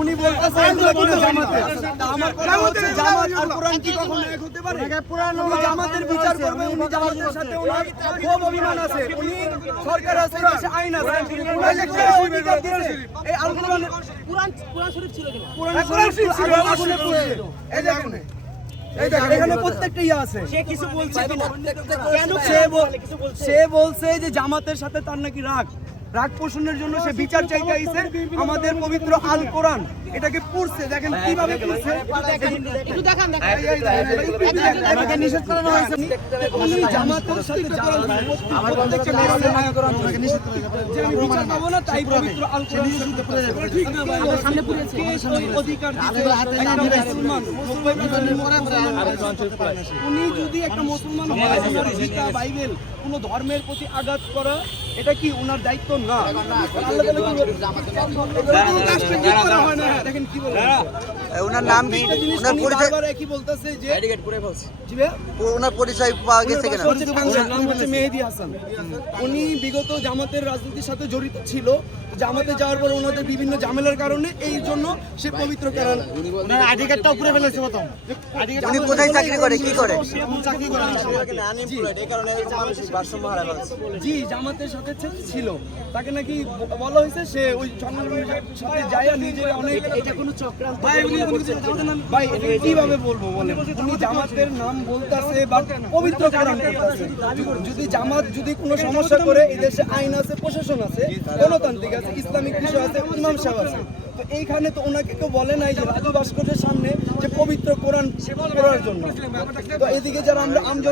উনি বলতেছেন এগুলো কিন্তু জামাতের। আমার কথা হচ্ছে জামাত আর কোরআন কি কখনো এক হতে পারে? উনি জামাতের বিচার করবে, উনি জামাতের সাথে ওনার খুব অভিমান আছে। উনি সরকার আছে, দেশে আইন আছে, উনাকে কে অধিকার দিয়েছে? এই আল কোরআন শরীফ ছিল কিনা? কোরআন শরীফ ছিল, আগুনে পুড়ছে। এই দেখুন, এই দেখেন এখানে প্রত্যেকটা ইয়া আছে। সে কিছু বলছে কিনা? কেন সে বলছে যে জামাতের সাথে তার নাকি রাগ পোষণের জন্য সে বিচার চাইতে আইছে। আমাদের পবিত্র আল কোরআন এটাকে পড়ছে, দেখেন কিভাবে পড়ছে। একটু দেখান আমাকে নিষেধ করানো হয়েছে। উনি জামাতের সাথে আমার প্রত্যেকটা মেয়ের কোরআন আমাকে নিষেধ করা যে আমি বিচার পাবো না, তাই পবিত্র আল কোরআন শুনতে পড়ে যাবে। ঠিক না ভাই, আমার সামনে পড়েছে ওই অধিকার দিতে একটা মুসলমান উনি যদি একটা মুসলমান হয়, ওনার গীতা বাইবেল কোন ধর্মের প্রতি আঘাত করা এটা কি ওনার দায়িত্ব না? দেখেন কি বলে ওনার নাম কি, ওনার পরিচয় কি বলতেছে যে ওনার পরিচয় পাওয়া গেছে কিনা? নাম হচ্ছে মেহেদী হাসান। উনি বিগত জামাতের রাজনীতির সাথে জড়িত ছিল। জামাতে যাওয়ার পর ওনাদের বিভিন্ন ঝামেলার কারণে এই জন্য সে পবিত্র কোরআন ওনার আইডি কার্ডটা উপরে ফেলেছে। প্রথম উনি কোথায় চাকরি করে, কি করে? চাকরি করে জি জামাতের সাথে ছিল। তাকে নাকি বলা হয়েছে সে ওই সংগঠনের সাথে যায় নিজে অনেক এটা কোনো চক্রান্ত। ভাই এটা কিভাবে বলবো বলেন? উনি জামাতের নাম বলতেছে বা পবিত্র কোরআন পড়তেছে। যদি জামাত যদি কোনো সমস্যা করে, এই দেশে আইন আছে, প্রশাসন আছে, গণতান্ত্রিক আছে, ইসলামিক বিষয় আছে, ইমাম সাহেব আছে। তো এইখানে তো ওনাকে কেউ বলে নাই যে রাজু ভাস্কর্যের সামনে যে পবিত্র কোরআন পড়ার জন্য। তো এদিকে যারা আমরা আমজন